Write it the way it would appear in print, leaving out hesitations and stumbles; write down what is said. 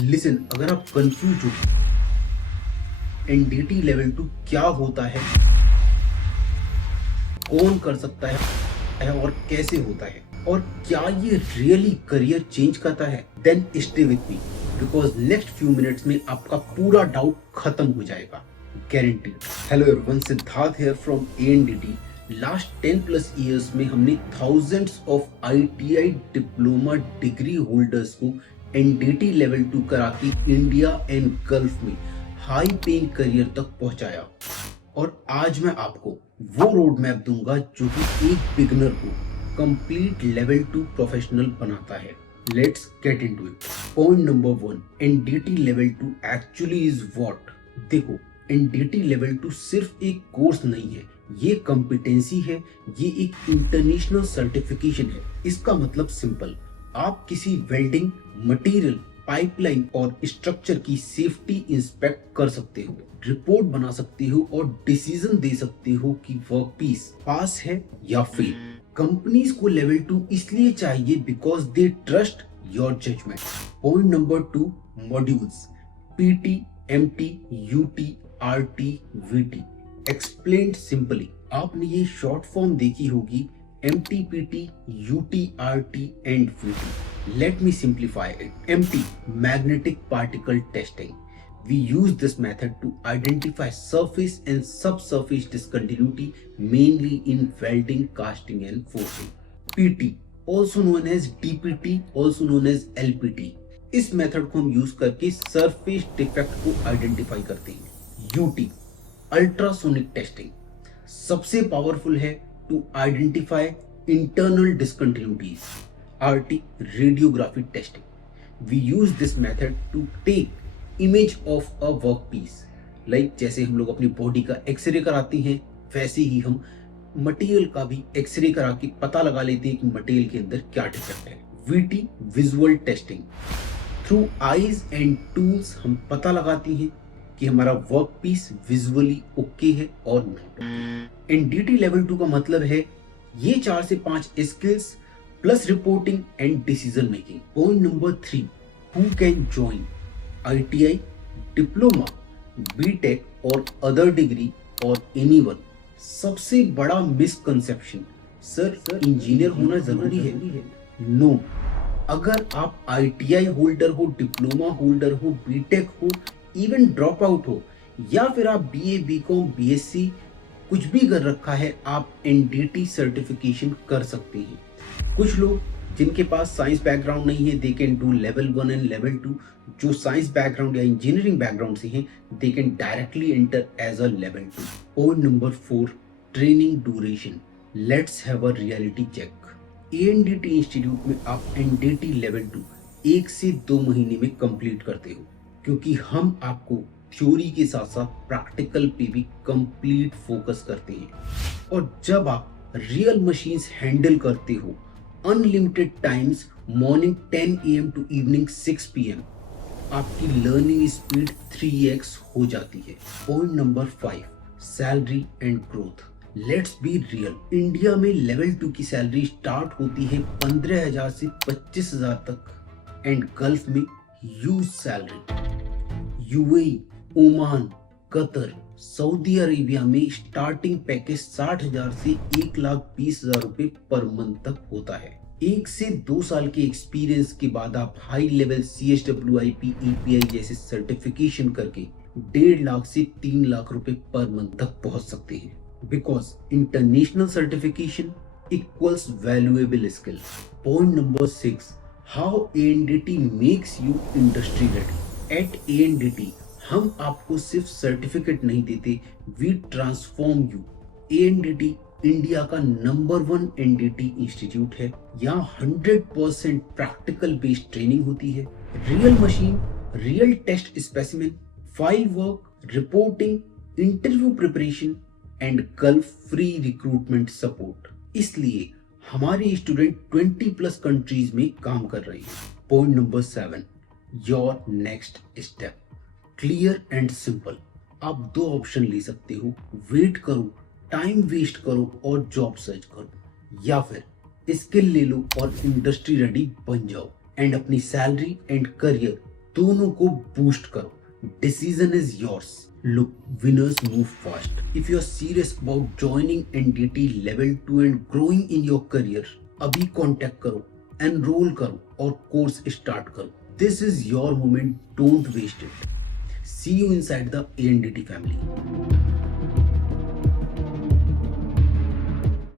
Listen, अगर आप confuse हो एनडीटी लेवल 2 क्या होता है, कौन कर सकता है और कैसे होता है, और क्या ये रियली करियर चेंज करता है, then stay with me because next few minutes में आपका पूरा डाउट खत्म हो जाएगा, guarantee. Hello everyone, Siddharth here from ANDT. Last 10 plus years में हमने thousands of ITI diploma degree holders को एनडीटी लेवल 2 करा के इंडिया एंड गल्फ में हाई पेइंग करियर तक पहुंचाया। और आज मैं आपको वो रोड मैप दूंगा जो कि एक बिगनर को कंप्लीट लेवल 2 प्रोफेशनल बनाता है। Let's get into it. Point number 1, NDT level 2 actually is what. देखो, एनडीटी लेवल 2 सिर्फ एक कोर्स नहीं है, ये कॉम्पिटेंसी है, ये एक इंटरनेशनल सर्टिफिकेशन है। इसका मतलब सिंपल, आप किसी वेल्डिंग, मटेरियल, पाइपलाइन और स्ट्रक्चर की सेफ्टी इंस्पेक्ट कर सकते हो, रिपोर्ट बना सकते हो और डिसीजन दे सकते हो कि वर्कपीस पास है या फेल। कंपनीज को लेवल 2 इसलिए चाहिए because they trust your judgement. Point number 2, modules, PT, MT, UT, RT, VT. Explained simply, आपने ये शॉर्ट फॉर्म देखी होगी, MTPT, UTRT and VT. Let me simplify it. MT, magnetic particle testing. We use this method to identify surface and subsurface discontinuity mainly in welding, casting and forging. PT, also known as DPT, also known as LPT. इस method को हम use करके surface defect को identify करते हैं। UT, ultrasonic testing, सबसे powerful है to identify internal discontinuities. RT, radiography testing. We use this method to take image of a workpiece. Like जैसे हम लोग अपनी बॉडी का एक्सरे कराते हैं, वैसे ही हम मटेरियल का भी एक्सरे करा के पता लगा लेते हैं कि मटेरियल के अंदर क्या डिफेक्ट है। VT, visual testing. Through eyes and tools हम पता लगाते हैं कि हमारा वर्क पीस विजुअली ओके है और नॉट। एनडीटी लेवल 2 का मतलब है ये 4 से 5 skills plus reporting and decision making. Point number 3, who can join ITI, diploma, BTech और अदर डिग्री और एनीवन। सबसे बड़ा मिसकंसेप्शन, सर इंजीनियर होना जरूरी है। नो, अगर आप आईटीआई होल्डर हो, डिप्लोमा होल्डर हो, बीटेक हो, इवन ड्रॉप आउट हो, या फिर आप बीए, बीकॉम, बीएससी कुछ भी कर रखा है, आप एनडीटी सर्टिफिकेशन कर सकते हैं। कुछ लोग जिनके पास साइंस बैकग्राउंड नहीं है, they can do level 1 and level 2। जो साइंस बैकग्राउंड या इंजीनियरिंग बैकग्राउंड से हैं, they can directly enter as a level 2। Point number 4, training duration. Let's have a reality check. ANDT institute में आप एनडीटी लेवल 2 1 से 2 महीने में कंप्लीट करते हो, क्योंकि हम आपको थ्योरी के साथ साथ प्रैक्टिकल पे भी कंप्लीट फोकस करते हैं। और जब आप रियल मशीन्स हैंडल करते हो, unlimited times, morning 10 AM to evening 6 PM, आपकी लर्निंग स्पीड 3x हो जाती है। Point number 5, salary and growth. Let's be real, India में लेवल 2 की सैलरी स्टार्ट होती है 15,000 से 25,000 तक एंड गल्फ में huge salary. UAE, Oman, Qatar, Saudi Arabia में स्टार्टिंग पैकेज 60,000 से 1,20,000 रुपए पर मंथ तक होता है। 1 से 2 साल के एक्सपीरियंस के बाद आप हाई लेवल CSWIP, EPI जैसे सर्टिफिकेशन करके 1.5 लाख से 3 लाख रुपए पर मंथ तक पहुंच सकते हैं। Because international certification equals valuable skill. Point number 6, how ANDT makes you industry ready. At ANDT हम आपको सिर्फ सर्टिफिकेट नहीं देते, we transform you. ANDT India का नंबर 1 एनडीटी इंस्टीट्यूट है। यहाँ 100% प्रैक्टिकल बेस्ड ट्रेनिंग होती है, real machine, real test specimen, file work, reporting, interview preparation and Gulf free recruitment support. इसलिए हमारे स्टूडेंट 20 प्लस कंट्रीज में काम कर रहे हैं। Point number 7, your next step. Clear and simple, आप 2 ऑप्शन ले सकते हो, वेट करो, टाइम वेस्ट करो और जॉब सर्च करो, या फिर स्किल ले लो और इंडस्ट्री रेडी बन जाओ एंड अपनी सैलरी एंड करियर दोनों को बूस्ट करो. Decision is yours. Look, winners move fast. If you're serious about joining NDT level 2 and growing in your career, अभी कांटेक्ट करो, एनरोल करो और कोर्स स्टार्ट करो. This is your moment. Don't waste it. See you inside the ANDT family.